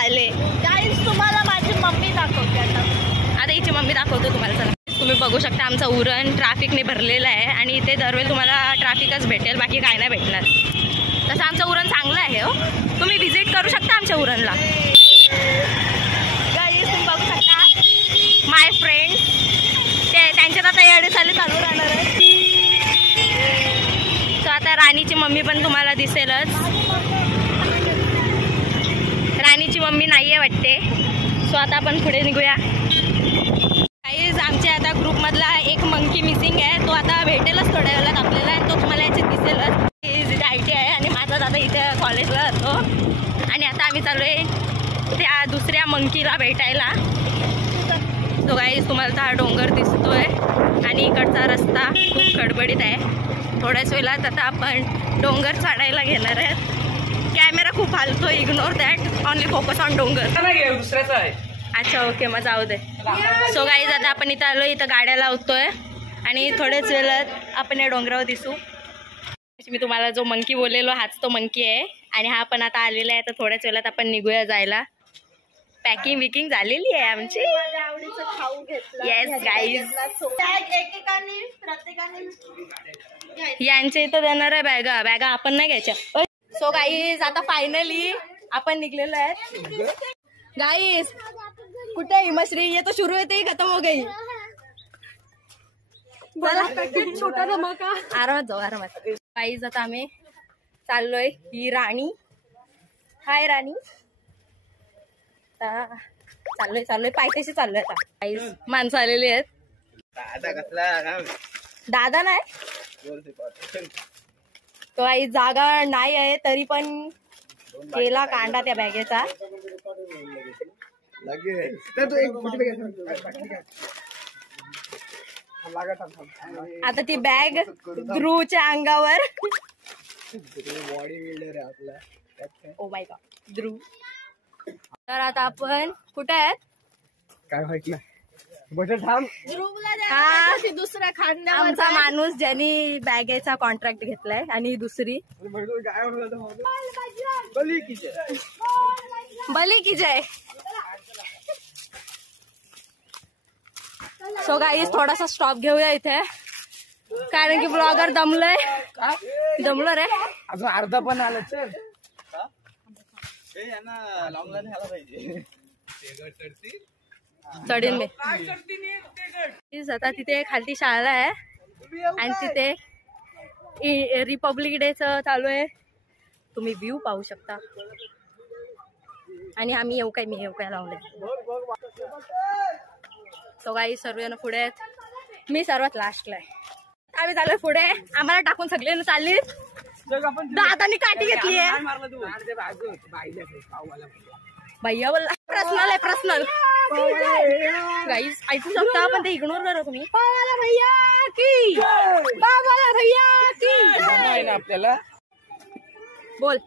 झाले. गाईज तुम्हाला माझी मम्मी दाखवते आता हिची मम्मी दाखवतो तुम्हाला. चला तुम्ही बघू शकता आमचा उरण ट्रॅफिकने भरलेला आहे आणि इथे दरवेळी तुम्हाला ट्रॅफिकच भेटेल, बाकी काय नाही भेटणार. तसं आमचं उरण चांगलं आहे हो, तुम्ही व्हिजिट करू शकता आमच्या उरणला. गाईज तुम्ही बघू शकता माय फ्रेंड ते त्यांच्यात आता येडे चालू राहणार आहे. सो आता राणीची मम्मी पण तुम्हाला दिसेलच. राणीची मम्मी नाही आहे वाटते. सो आता आपण पुढे निघूया. गाईज आमच्या आता ग्रुपमधला एक मंकी मिसिंग आहे, तो आता भेटेलच थोड्या वेळात आपल्याला आणि तो तुम्हाला याच्यात दिसेलच. इथे IT आहे आणि माझा दादा इथे कॉलेजला जातो आणि आता आम्ही चालू आहे त्या दुसऱ्या मंकीला भेटायला. तो गाईज तुम्हाला हा डोंगर दिसतोय आणि इकडचा रस्ता खूप खडबडीत आहे. थोड्याच वेळात आता आपण डोंगर चढायला घेणार आहेत. कॅमेरा खूप हालतो, ignore that, only focus on डोंगर. दुसऱ्याचा आहे. अच्छा ओके, मग जाऊ दे. सो गाईज आता आपण इथं आलो, इथं गाड्या लावतोय आणि थोड्याच वेळात आपण या डोंगरावर दिसू. मी तुम्हाला जो मंकी बोललेलो हाच तो मंकी आहे आणि हा पण आता आलेला आहे. तर थोड्याच वेळात आपण निघूया जायला. पॅकिंग विकिंग झालेली आहे आमची. खाऊ घेतला. येस गाईज, प्रत्येकाने यांच्या इथं देणार आहे बॅगा. बॅगा आपण नाही घ्यायच्या. सो गाईज आता फायनली आपण निघलेलो आहे. गाईज कुठे हिमश्री, ये तो शुरू होते ही खत्म हो गई. छोटा धमाका. आरामात जाऊ आरामात. गाईज आता आम्ही चाललोय. ही राणी, हाय राणी. चाललोय पाय कशी चाललोय आता. गाईज माणसं आलेली आहेत. दादा नाही तो आई जागा नाही आहे तरी पण केला कांडा त्या बॅगेचा. आता ती बॅग ध्रुवच्या अंगावर. ओ माय गॉड ध्रुव. तर आता आपण कुठे आहेत काय माहित नाही. दुसऱ्या खांद्या आमचा माणूस ज्यांनी बॅगेचा कॉन्ट्रॅक्ट घेतलाय आणि दुसरी बली की जय. सो गाईज थोडासा स्टॉप घेऊया इथे कारण की ब्लॉगर दमलोय रे. अजून अर्धा पण आलं. चढीन मी. आता तिथे खालती शाळा आहे आणि तिथे रिपब्लिक डे चालू आहे. तुम्ही व्ह्यू पाहू शकता आणि आम्ही येऊ काय लावले. सो गाई सर्वजण पुढे आहेत, मी सर्वात लास्टला आहे. आम्ही चाललोय पुढे. आम्हाला टाकून सगळ्यांना चालली. दादानी काठी घेतली आहे. भैया बोलला पर्सनल आहे पर्सनल. गाईज ऐकू शकता पण ते इग्नोर करा तुम्ही. भैया की भैया की आपल्याला बोल.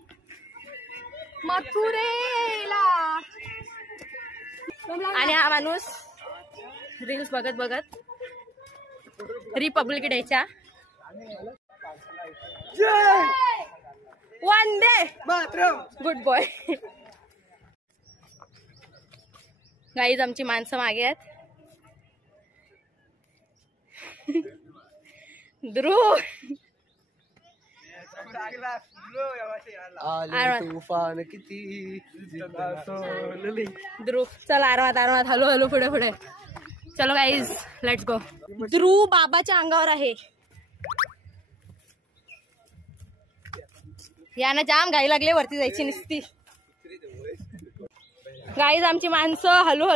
मथुरेला. आणि हा माणूस रील्स बघत रिपब्लिक डेच्या वंदे गुड बॉय. गाईज आमची माणसं मागे आहेत. ध्रुव तुफान किती ध्रुव चल आरामात हलो पुढे. चलो गाईज लेट्स गो. ध्रुव बाबाच्या अंगावर आहे. याना जाम घाई लागले वरती जायची नुसती. गाईज आमची माणसं हलू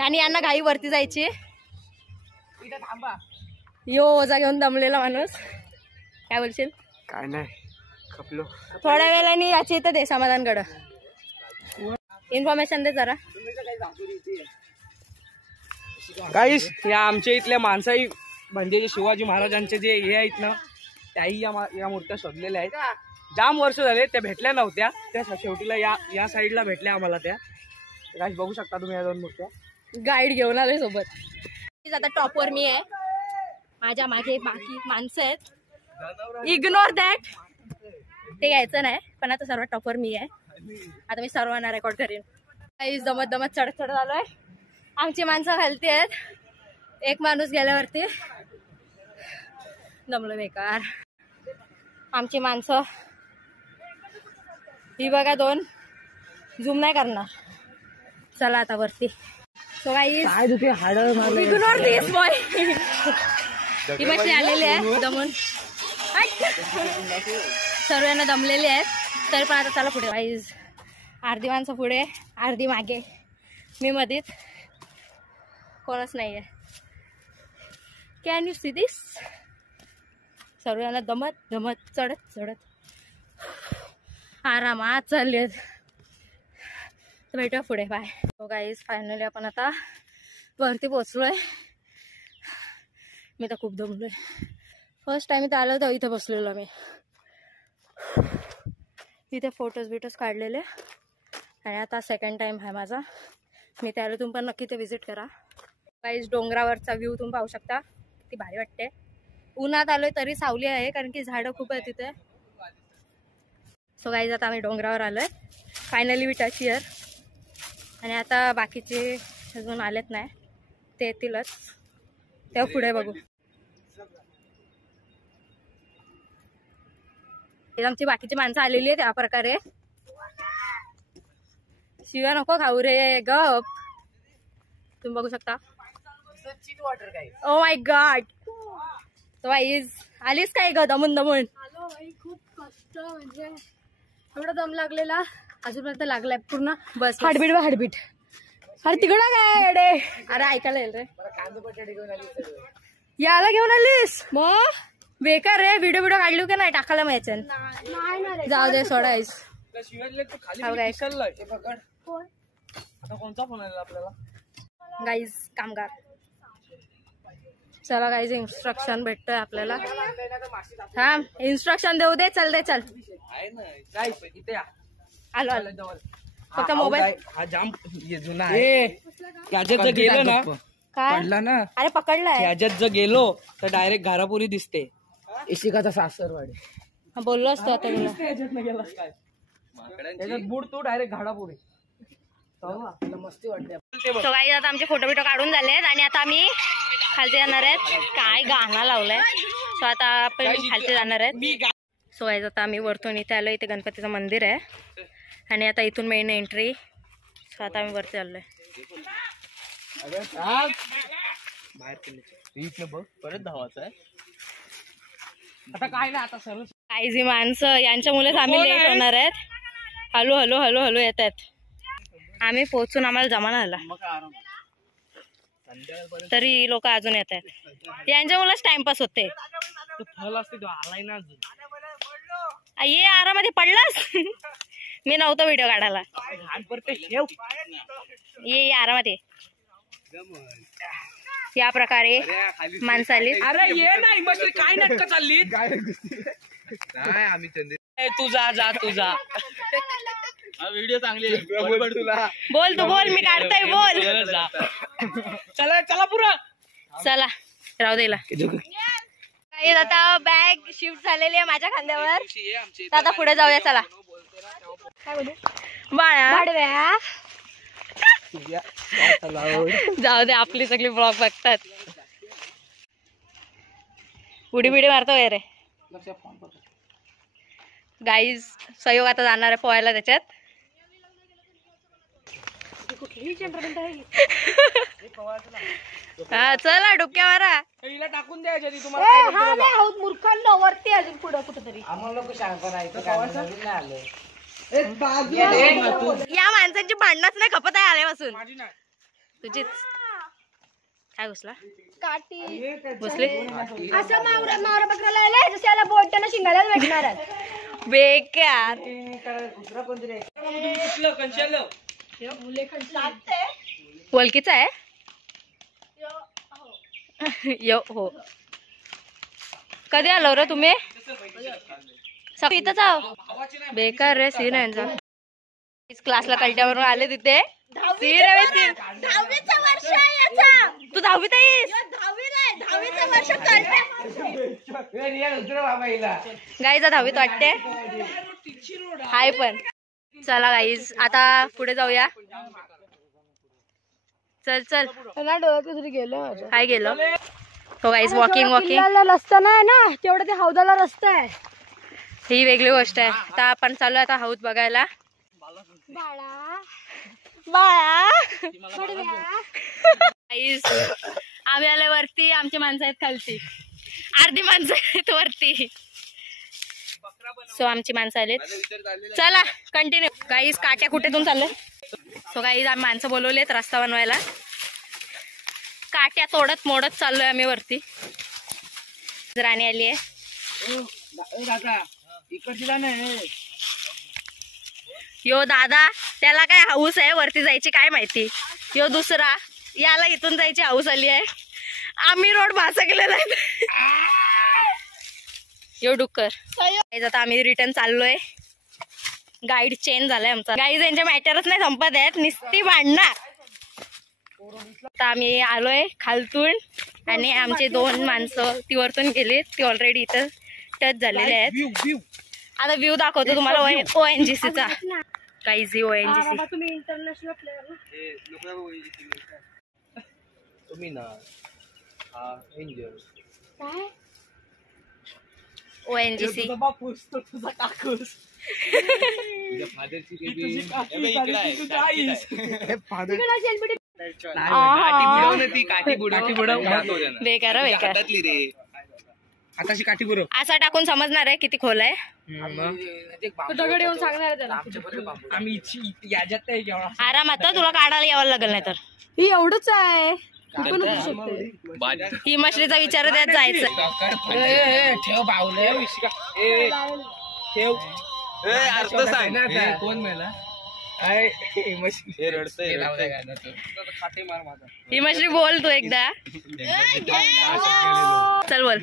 आणि यांना घाई वरती जायची. यो ओझा घेऊन दमलेला माणूस. काय बोलशील? काय नाही खपलो. थोड्या वेळाने याची इथं दे समाधानकडं. इन्फॉर्मेशन दे जरा. गाईस या आमच्या इथल्या माणसाही म्हणजे जे शिवाजी महाराजांचे जे हे आहेत ना त्याही या मूर्त्या शोधलेल्या आहेत. जाम वर्ष झाले त्या भेटल्या नव्हत्या. त्या शेवटीला या साईडला भेटल्या आम्हाला त्या. गाईस बघू शकता तुम्ही या दोन मूर्त्या. गाईड घेऊन आले सोबत. आता टॉपवर मी आहे. माझ्या मागे बाकी माणसं आहेत. Ignore that. ते घ्यायचं नाही पण आता सर्वात टॉपवर मी आहे. आता मी सर्वांना रेकॉर्ड करीन. काही दमत दमत चढत चढत आलोय. आमची माणसं हलती आहेत. एक माणूस गेल्यावरती दमलं बेकार. आमची माणसं ही बघा 2 झूम नाही करणार. चला आता वरती. सो गाईज इग्नोर दिस बॉय. ही बशी आलेली आहे दमून. सर्वांना दमलेले आहेत तरी पण आता चला पुढे. गाईज अर्धी माणसं पुढे अर्धी मागे, मी मधीच, कोणच नाहीये. Can you see this. सर्वांना दमत दमत चढत चढत आरामात चाललेत. भेटूया पुढे. बाय. सो गाईज फायनली आपण आता वरती पोचलोय. मी तर खूप दमलोय. फर्स्ट टाइम इथं आलो तर इथं बसलेलो मी. इथे फोटोज काढलेले आणि आता सेकंड टाइम आहे माझा. मी ते आलो. तुम्ही पण नक्की ते व्हिजिट करा. गाईज डोंगरावरचा व्ह्यू तुम्ही पाहू शकता. किती भारी वाटते. उन्हात आलोय तरी सावली आहे कारण की झाडं खूप आहे तिथे. सो गाईज आता आम्ही डोंगरावर आलोय. Finally we touch here. आणि आता बाकीचे अजून आलेत नाही, ते येतीलच तेव्हा पुढे बघू. आमची बाकीची माणसं आलेली आहे त्या प्रकारे. शिव्या नको खाऊ रे, गप. तुम्ही बघू शकता. Oh my God. तो वाईज आलीस काय ग दमून दमून? आलो भाई, खूप कष्ट. म्हणजे एवढा दम लागलेला अजूनपर्यंत लागलाय पूर्ण. बस हार्टबीट. अरे तिकडं काय अडे. अरे ऐकायला येईल रे. याला घेऊन आलीस मग बेकार रे. व्हिडिओ काढली का नाही टाकायला माहिती. जाऊ दे सोडायस. गाईज कामगार. चला गाईज इन्स्ट्रक्शन भेटतोय आपल्याला. हा इन्स्ट्रक्शन देऊ दे. चल आलो आलो. फक्त मोबाईल हा जाम जुना आहे. त्याच्यात जर गेलो ना काय पडला ना. अरे पकडलाय. त्याच्यात जर गेलो तर डायरेक्ट घारापुरी दिसते. इशिकाचा सासरवाडी बोललो असतो आता तुला. त्याच्यात बुड तो डायरेक्ट घाडापुरी. मस्ती वाटते. सो गाईज आता आमचे फोटो काढून झालेत आणि आता आम्ही खालचे जाणार आहेत. काय गाणं लावलंय. सो आता आपण खालचे जाणार आहेत. सो गाईज आता आम्ही वरतून इथे आलो. इथे गणपतीचं मंदिर आहे आणि आता इथून मेन एंट्री. सो आता आम्ही वरती आलोय. परत धावायचं आहे आता. काय नाही आता सर्व काहीजी माणसं यांच्यामुळेच आम्ही लेट होणार आहेत. हळू येत आहेत. आम्ही पोहोचून आम्हाला जमाना आला तरी लोक अजून येत आहेत. यांच्यामुळेच टाइमपास होते. फल असते तो आलाय ना अजून. ये आरामध्ये पडलास. मी नव्हतं व्हिडिओ काढायला. ये आरामध्ये. या प्रकारे माणसाली. अरे ये नाही मग काय नाटक चालली. तू जा व्हिडिओ चांगली. बोल तू बोल. मी काढताय बोल. चला पुरा. चला राहू देला. काही आता बॅग शिफ्ट झालेली आहे माझ्या खांद्यावर. आता पुढे जाऊया. चला बाळा. जाऊ दे आपली सगळी ब्लॉग बघतात. उडी मारतो वगैरे. गाईज सहयोग आता जाणार आहे पोहायला त्याच्यात. हा चला डोक्या मारा. टाकून द्यायच्या तुम्हाला. मूर्खांना वरती अजून पुढं कुठेतरी. या माणसांची भांडणच नाही खपत आहे आल्यापासून. तुझीच काय घुसला काठी घुसली. असं मावरा बकराला आलाय जसं याला बोटानं शिंगाला भेटणार आहे. बेकार. वलकीचा आहे. यो हो. कधी आलो रे तुम्ही. इथंच आहो. बेकार रे सीन आहे यांचा. क्लासला कल्ट्यावरून आले तिथे. सीन आहे सीन. 10वीचं वर्ष आहे याचा. तू 10वीत आहेस. 10वीचं वर्ष कळते. दुसरं बाबा हिला गाईचा 10वीत वाटते. हाय पण चला गाईज आता पुढे जाऊया. चल चल गेलं काय गेलो. तो गाईज वॉकिंग रस्ता नाही ना तेवढं ते हौदाला रस्ता आहे. ही वेगळी गोष्ट आहे. आता आपण चालू आता हौद बघायला. गाईज आम्ही आले वरती. आमची माणसं आहेत खालती. अर्धी माणसं आहेत वरती. सो आमची माणसं आलेत. चला कंटिन्यू. गाईज काट्या कुठेतून चाललंय. सो गाईज आम्ही माणसं बोलवलेत रस्ता बनवायला. काट्या तोडत मोडत चाललोय आम्ही वरती. राणी आली आहे. यो दादा त्याला काय हाऊस आहे वरती जायची काय माहिती. यो दुसरा याला इथून जायची हाऊस आली आहे. आम्ही रोड भासकलेला आहे. यो डुक्कर. आता आम्ही रिटर्न चाललोय. गाईड चेंज झालाय आमचा. गाईज यांच्या मॅटरच नाही संपत आहेत. निस्ती भांडणार. आता आम्ही आलोय खालतून आणि आमचे 2 माणसं ती वरतून गेली. ती ऑलरेडी इथं टच झालेले आहेत. आता व्ह्यू दाखवतो तुम्हाला ONGC चा. काहीच ONGC तुम्ही इंटरनॅशनल प्लेअर तुम्ही ना ONGC तुझा काकूस बेकार बेकार. आताशी काठी बुडव. असा टाकून समजणार आहे किती खोल आहे. दगड येऊन सांगणार आहे त्याला. आम्ही याच्यात नाही केवढा. आरामात तुला काढायला यावं लागेल नाही तर. ही एवढंच आहे. ही मछलीचा विचार त्यात जायचं. ठेव बावले ठेव. कोण मेला ही मछली बोल तू एकदा. चल बोल.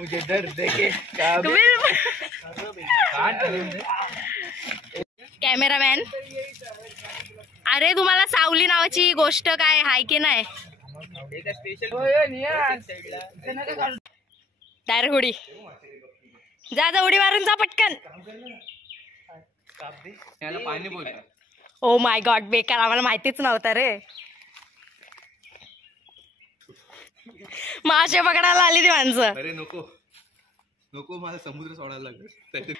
कॅमेरामॅन. अरे तुम्हाला सावली नावाची गोष्ट काय हाय की नाही. डायरेक्ट उडी. जा उडी मारून जा पटकन. पाणी बोल. ओ माय गॉड बेकार. आम्हाला माहितीच नव्हतं रे. मासे पकडायला आली ती माणसं. अरे नको नको मला समुद्र सोडायला लागेल.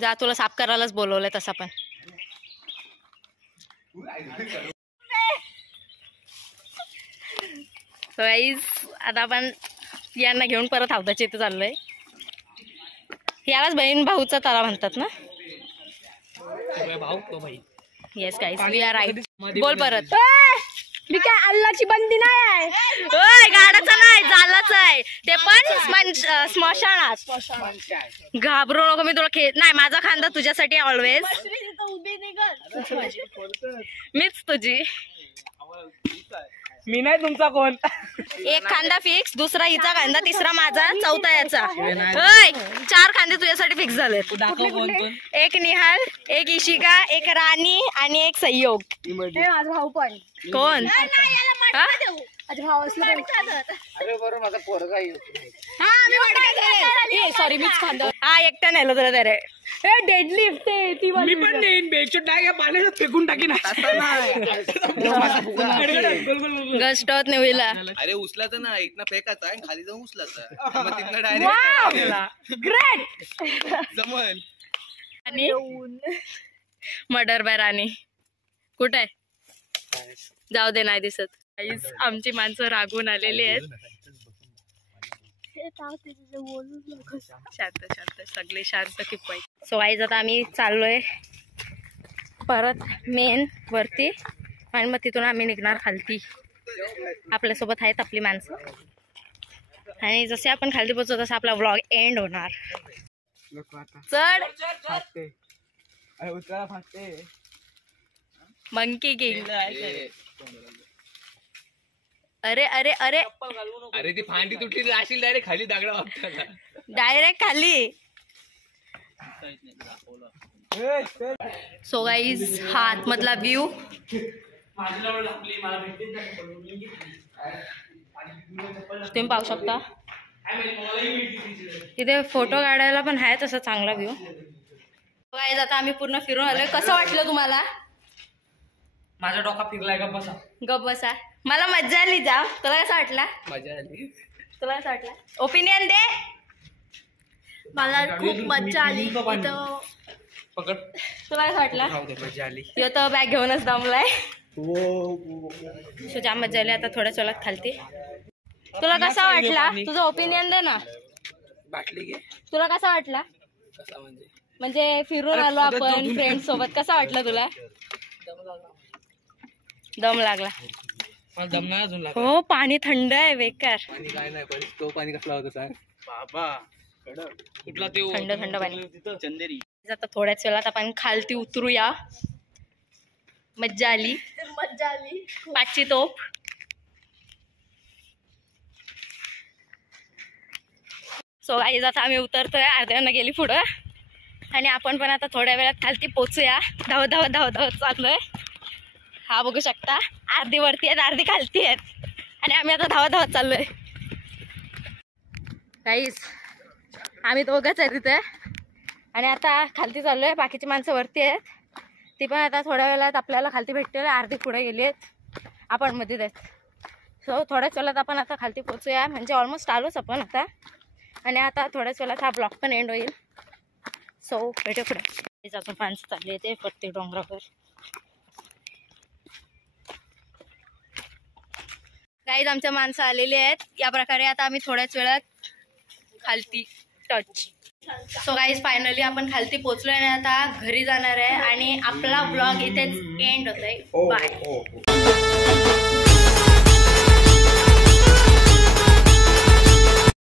जा तुला साफ करायलाच बोलवलंय तसं पण. So guys, आता आपण यांना घेऊन परत हौदाच्या इथे चाललोय. यालाच बहीण भाऊचा तळा म्हणतात ना. भाऊ तो भाई. Yes guys we are right. बोल परत. मी काय अल्लाची बंदी नाही आहे. गाडाचा नाही जालाच आहे ते पण स्मशानात. घाबरू नको. मी तुला नाही. माझा खांदा तुझ्यासाठी ऑलवेज. मीच तुझी. मी नाही तुमचा कोण. एक खांदा फिक्स. दुसरा हिचा खांदा. तिसरा माझा. चौथा याचा. 4 खांदे तुझ्यासाठी फिक्स झाले. एक निहाल, एक इशिका, एक राणी आणि एक संयोग. माझा भाऊ पण. कोण. माझा भाऊ असला अरे बरोबर माझा पोरगा. सॉरी मीच खांदा. हा एकटा नेलो तुला तरी. डेडलिफ्ट ती मी पण नेईन. बेगचोट डाग या पाण्यात फेकून टाकीन. गस्ट होत नाही होईल. अरे उचलायचं ना इथनं फेकायचं आहे खाली जाऊन उचलायचं मग तिथनं डायरेक्ट ग्रेट. जमल. आणि मर्डर बाय राणी कुठे आहे. जाऊ दे नाही दिसत. आमची माणसं रागून आलेली आहेत. शांत शांत सगळे शांत की पाहिजे. सो गाईज आता आम्ही चाललोय परत मेन वरती आणि मग तिथून आम्ही निघणार खालती. आपल्यासोबत आहेत आपली माणसं आणि जसे आपण खालती पोहोचतो तसा आपला व्लॉग एंड होणार. चढ मंकी किंग. अरे अरे अरे अरे ती फांदी तुटली असेल डायरेक्ट खाली दागडा वागताना. डायरेक्ट खाली. सो गाईज हा आतमधला व्ह्यू. तुम्ही पाहू शकता तिथे फोटो काढायला पण आहे तसा चांगला व्ह्यू. गाईज आता आम्ही पूर्ण फिरून आलोय. कसं वाटलं तुम्हाला? माझा डोका फिरलाय का बसा. गप बसा. मला मज्जा आली जाम. तुला कसं वाटला? मजा आली. तुला कसं वाटला? ओपिनियन दे. मला खूप मज्जा आली इथं. पकड. तुला कसं वाटला? मजा आली. यो तर बॅग घेऊनच दमलाय. सो जाम मज्जा आली. आता थोड्या चलत खालती. तुला कसा वाटला? तुझं ओपिनियन दे ना. बाटली घे. तुला कसा वाटला? कसा म्हणजे फिरून आलो आपण फ्रेंड सोबत. कसा वाटला तुला? दम लागला. मला दम नाही अजून लागला. हो पाणी थंड आहे बेकार. पाणी काय नाही पण तो पाणी कसला होता सांग बाबा. कुठला ते थंड थंड पाणी. चंदेरी. आता थोड्याच वेळात आपण खालती उतरूया. मज्जा आली. मज्जा आली. पाचची तोप. सो गाईज आता आम्ही उतरतोय. अर्ध्यानं गेली पुढं आणि आपण पण आता थोड्या वेळात खालती पोचूया. धावत धावत धावत धावत चाललोय. हा बघू शकता अर्धी वरती आहेत अर्धी खालती आहेत आणि आम्ही आता धावत धावत चाललोय. गाईज आम्ही दोघंच आहे तिथे आणि आता खालती चाललोय. बाकीची माणसं वरती आहेत. ती पण आता थोड्या वेळात आपल्याला खालती भेटतील. अर्धी पुढे गेली आहेत. आपण मध्येच आहेत. सो थोड्याच वेळात आपण आता खालती पोचूया. म्हणजे ऑलमोस्ट आलोच आपण आता. आणि आता थोड्याच वेळात हा ब्लॉग पण एंड होईल. सो भेटू पुढे. आपण माणसं चालली येते प्रत्येक डोंगरावर. गाईज आमच्या माणसं आलेली आहेत. या प्रकारे आता आम्ही थोड्याच वेळात खालती टच. सो गाईज फायनली आपण खालती पोचलोय आणि आता घरी जाणार आहे आणि आपला ब्लॉग इथेच एंड होतोय. बाय.